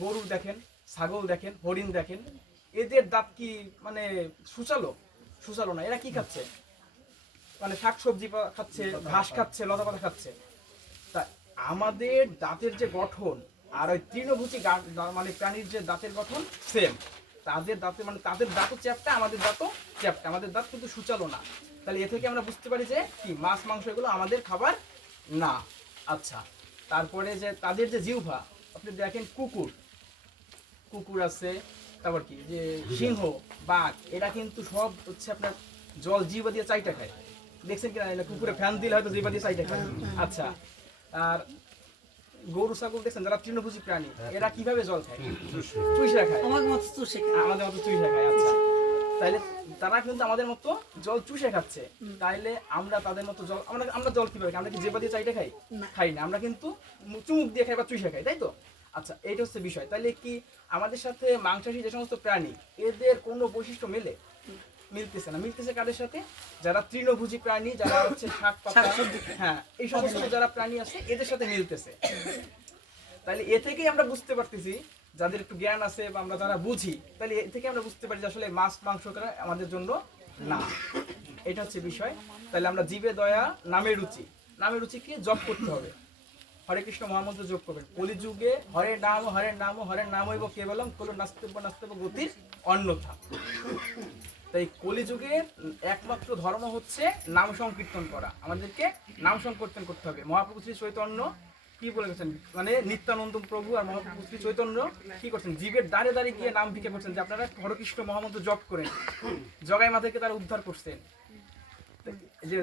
গরু দেখেন, ছাগল দেখেন, হরিণ দেখেন, এদের দাঁত কি মানে সুচালো? সুচালো না। এরা কি খাচ্ছে? মানে শাকসবজি খাচ্ছে, ঘাস খাচ্ছে, লতাপাতা খাচ্ছে। তা আমাদের দাঁতের যে গঠন আর ওই তৃণভোজী মানে প্রাণীর যে দাঁতের গঠন সেম। তাদের দাঁতে মানে তাদের দাঁতও চ্যাপ্টা, আমাদের দাঁতও চ্যাপ্টা, আমাদের দাঁত কিন্তু সুচালো না। তাহলে এ থেকে আমরা বুঝতে পারি যে কি মাছ মাংস এগুলো আমাদের খাবার না। আচ্ছা, তারপরে যে তাদের যে জিহ্বা, আপনি দেখেন কুকুর কুকুর আছে, তারপর কি যে সিংহ, বাঘ, এরা কিন্তু সব হচ্ছে আপনার জল জিহ্বা দিয়ে চাইটা খায়। দেখছেন কিনা জানি না, কুকুরে ফ্যান দিলে হয়তো জিহ্বা দিয়ে চাইটা খায়। আচ্ছা, আর গরু ছাগল দেখছেন যারা তৃণভোজী প্রাণী, এরা কিভাবে জল খায়? চুইসা খায়। আমাদের মতো চুইসা খায়। আচ্ছা, তাইলে তারা কিন্তু আমাদের মতো জল চুষে খাচ্ছে। তাইলে আমরা তাদের মতো জল আমরা জল কিভাবে খাই? আমরা কি জিহ্বা দিয়ে চাইটা খাই? খাই না, আমরা কিন্তু চুমুক দিয়ে খাই বা চুষে খাই, তাই তো? আচ্ছা, এইটা হচ্ছে বিষয়। তাইলে কি আমাদের সাথে মাংসাশী যে সমস্ত প্রাণী, এদের কোনো বৈশিষ্ট্য মেলে? মিলতেছে না। মিলতেছে কাদের সাথে? যারা তৃণভোজী প্রাণী, যারা হচ্ছে শাক পাতা, হ্যাঁ, এই সমস্ত যারা প্রাণী আছে এদের সাথে মিলতেছে। তাহলে এ থেকেই আমরা বুঝতে পারতেছি, যাদের একটু জ্ঞান আছে বা আমরা যারা বুঝি, তাহলে এ থেকে আমরা বুঝতে পারি যে আসলে মাছ মাংস করা আমাদের জন্য না। এটা হচ্ছে বিষয়। তাহলে আমরা জীবে দয়া নামে রুচি, নামে রুচিকে জপ করতে হবে। হরে কৃষ্ণ মহামন্ত্র যোগ করবেন। কলিযুগে হরে নাম হরে নাম হইব কেবলম কলো নাস্তিব্য নাস্তিব্য গতির অন্যথা। তাই কলিযুগে একমাত্র ধর্ম হচ্ছে নাম সংকীর্তন করা। আমাদেরকে নাম সংকীর্তন করতে হবে। মহাপ্রভু শ্রী চৈতন্য কি বলে গেছেন, মানে নিত্যানন্দ প্রভু আর মহাপ্রভু শ্রী চৈতন্য কি করছেন, জীবের দ্বারে দ্বারে গিয়ে নাম ভিক্ষা করছেন যে আপনারা হরে কৃষ্ণ মহামন্ত্র জপ করেন। জগাই মাতাকে তারা উদ্ধার করছেন। যে